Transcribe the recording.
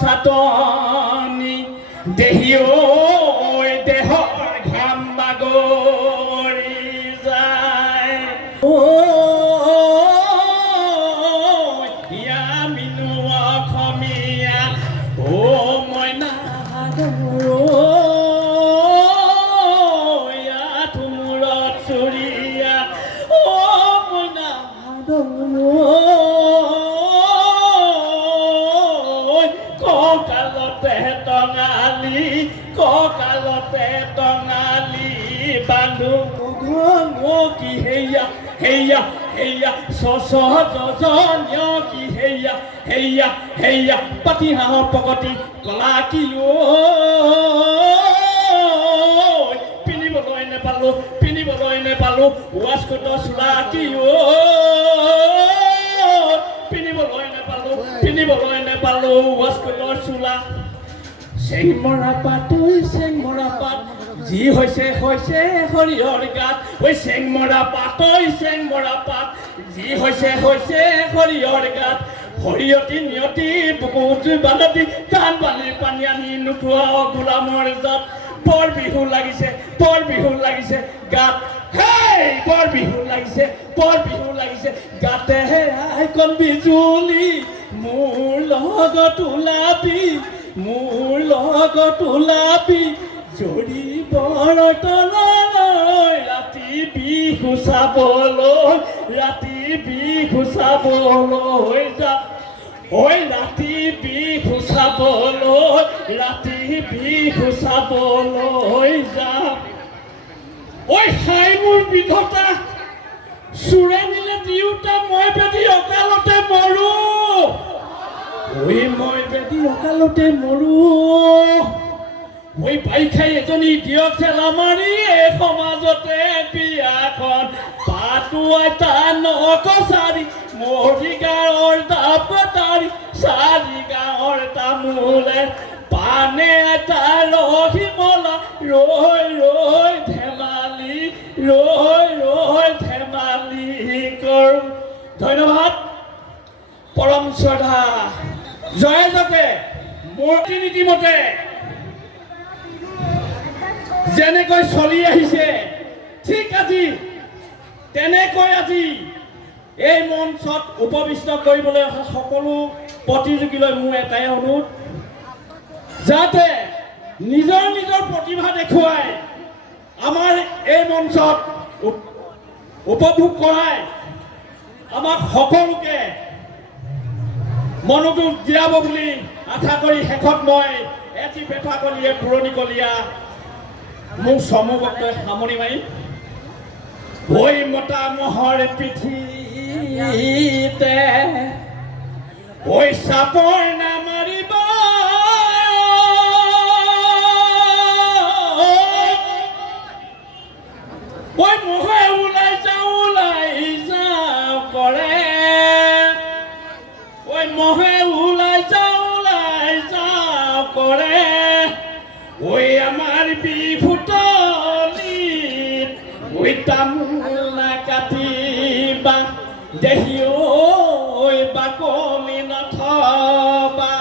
চাটনি দেহি ঐ দেহৰ ঘাম বাগৰি যায় ইয়া মিনু অসমীয়া মইনা মূৰত চুৰিয়া মইনা কঁকালতে টঙালি বান্ধো কি হেয়া হেয়া হেয়া কি হেয়া হেয়া হেয়া পাতি হাঁহৰ পকতি কলা কি পিন্ধিবলৈ নেপালো ৱাছকোটৰ চোলা কি পিন্ধিবলৈ নেপালো ৱাছকোটৰ চোলা চেংমৰা পাত যি হৈছে সৰিয়হৰ গাত ঐ চেংমৰা পাত যি হৈছে সৰিয়হৰ গাত সৰিয়তি নিয়তি বুকুত বালতি টান বালিৰ পানী আনি নোখোৱা গোলামৰ জাত বৰ বিহু লাগিছে গাত হেই বৰ বিহু লাগিছে গাতে আইকন বিজুলি মোৰ লগত ওলাবি জৰি বৰ তললৈ ৰাতি বিহু চাবলৈ যা ৰাতি বিহু চাবলৈ যা হাই মোৰ বিধতা চোৰে নিলে দিওঁতা মই বেদি অকালতে মৰো বাৰিষাই এজনী দিয়ক ঠেলা মাৰি এই সমাজতে বিয়াখন পাতো এটা নকচাৰি মৰি গাঁৱৰ দাব কটাৰি চাৰি গাঁৱৰ তামোলে পানে এটা ৰহিমলা ৰৈ ধেমালি কৰো ধন্যবাদ পৰম শ্ৰদ্ধা জয় যাতে মোৰ নীতিমতে যেনেকৈ চলি আহিছে ঠিক তেনেকৈ আজি এই মঞ্চত উপবিষ্ট কৰিবলৈ অহা সকলো প্ৰতিযোগীলৈ মোৰ এটাই অনুৰোধ যাতে নিজৰ প্ৰতিভা দেখুৱাই আমাৰ এই মঞ্চত উপভোগ কৰাই আমাক সকলোকে মনোযোগ দিয়াব বুলি আশা কৰি শেষত মই এটি বেপাকলীয়ে পুৰণিকলীয়া মোৰ সমুখতে সামৰি মাৰিম মতা মহৰ পিঠিতে চাপৰ নামাৰিব মহে ওলাই যাওঁ কৰে মহে ওলাই যাওঁ কৰে আমাৰ বিভূতলিত তামোল কাটিবা দেহি বাকলি নথবা